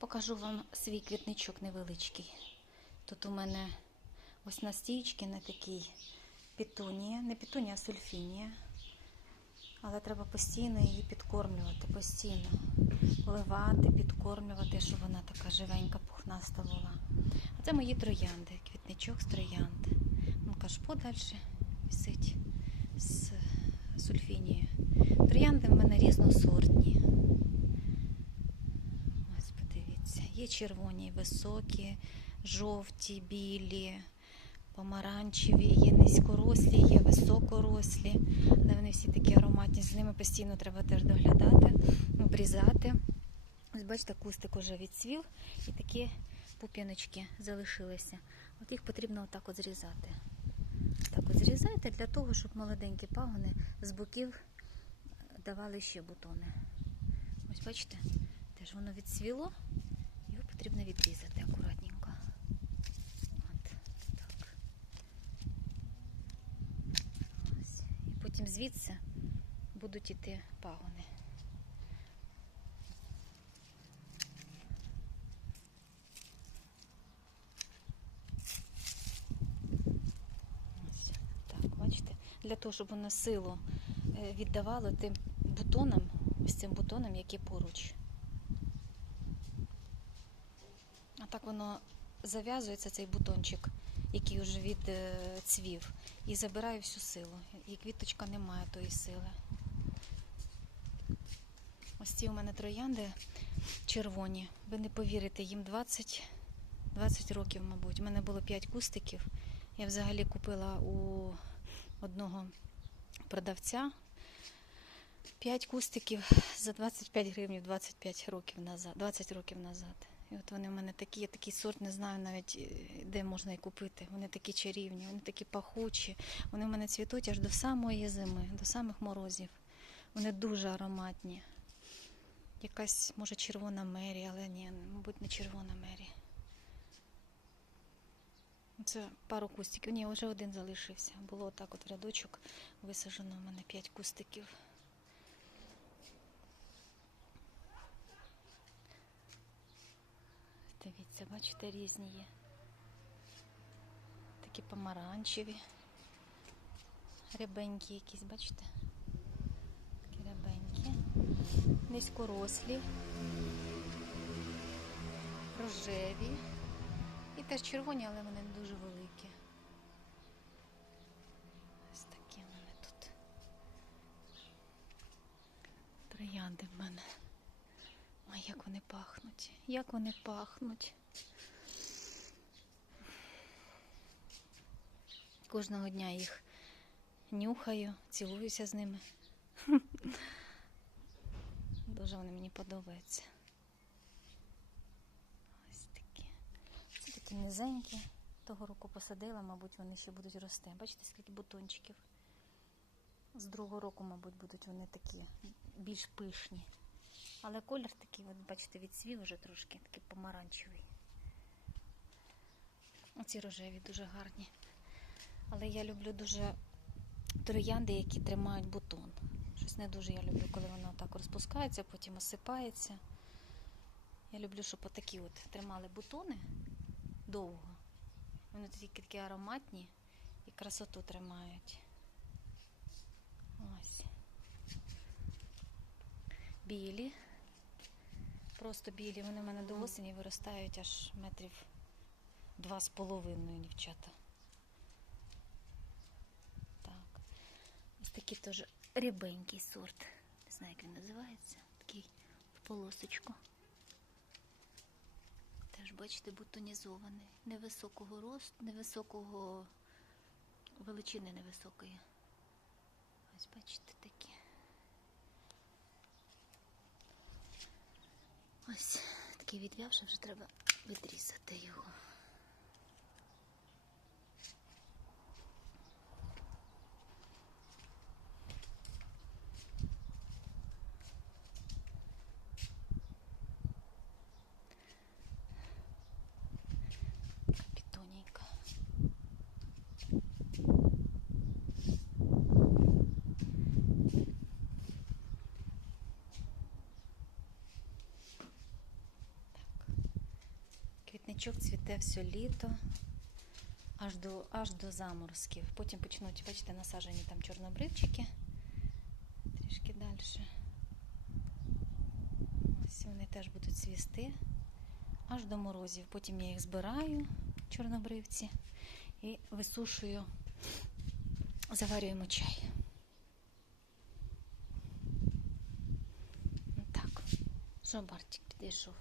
Покажу вам свій квітничок невеличкий. Тут у мене ось на стійці на такій пітунія, не пітунія, а сульфінія. Але треба постійно її підкормлювати, постійно поливати, підкормлювати, щоб вона така живенька, пухнаста була. А це мої троянди, квітничок з троянд. Ну, кашпо далі висить з сульфінією. Троянди в мене різносортні. Є червоні, високі, жовті, білі, помаранчеві, є низькорослі, є високорослі, але вони всі такі ароматні. З ними постійно треба теж доглядати, обрізати. Ось бачите, кустик уже відцвів і такі пуп'яночки залишилися. От їх потрібно отак от зрізати. Так от зрізайте для того, щоб молоденькі пагони з боків давали ще бутони. Ось бачите, теж воно відсвіло, потрібно відрізати акуратненько. От, так. Ось. І потім звідси будуть іти пагони. Ось. Так, бачите, для того, щоб воно силу е, віддавало тим бутонам, ось цим бутонам, які поруч. А так воно зав'язується, цей бутончик, який вже відцвів, і забирає всю силу. І квіточка не має тої сили. Ось ці у мене троянди червоні. Ви не повірите, їм 20, 20 років, мабуть. У мене було 5 кустиків. Я взагалі купила у одного продавця 5 кустиків за 25 гривень 25 років назад, 20 років назад. І от вони в мене такі, я такий сорт не знаю навіть е, де можна їх купити. Вони такі чарівні, вони такі пахучі. Вони в мене цвітуть аж до самої зими, до самих морозів. Вони дуже ароматні. Якась, може, червона мері, але ні, мабуть, не червона мері. Це пару кустиків. Ні, вже один залишився. Було отак от рядочок висаджено у мене 5 кустиків. Дивіться, бачите, різні є. Такі помаранчеві. Рябенькі якісь, бачите? Такі рябенькі. Низькорослі. Рожеві. І теж червоні, але вони не дуже великі. Ось такі в мене тут. Троянди в мене. А як вони пахнуть? Як вони пахнуть? Кожного дня їх нюхаю, цілуюся з ними. Дуже вони мені подобаються. Ось такі. Це такі низенькі. Того року посадила, мабуть, вони ще будуть рости. Бачите, скільки бутончиків. З другого року, мабуть, будуть вони такі більш пишні. Але колір такий, от бачите, відсвів вже трошки, такий помаранчевий. Оці рожеві дуже гарні. Але я люблю дуже троянди, які тримають бутон. Щось не дуже я люблю, коли воно так розпускається, потім осипається. Я люблю, щоб отакі от тримали бутони довго. Вони тоді такі ароматні і красоту тримають. Ось. Білі. Просто білі. Вони в мене до осені виростають аж метрів два з половиною, дівчата. Так. Ось такий теж рябенький сорт. Не знаю, як він називається. Такий в полосочку. Теж, бачите, бутонізований. Невисокого росту, невисокого величини невисокої. Ось бачите такі. Ось такий відв'явши, вже треба відрізати його. Пітонійка. Так. Чесничок цвіте все літо, аж до, аж до заморозків. Потім почнуть, бачите, насаджені там чорнобривчики. Трішки далі. Ось вони теж будуть цвісти аж до морозів. Потім я їх збираю, чорнобривці, і висушую, заварюємо чай. Так, що Бартик підійшов?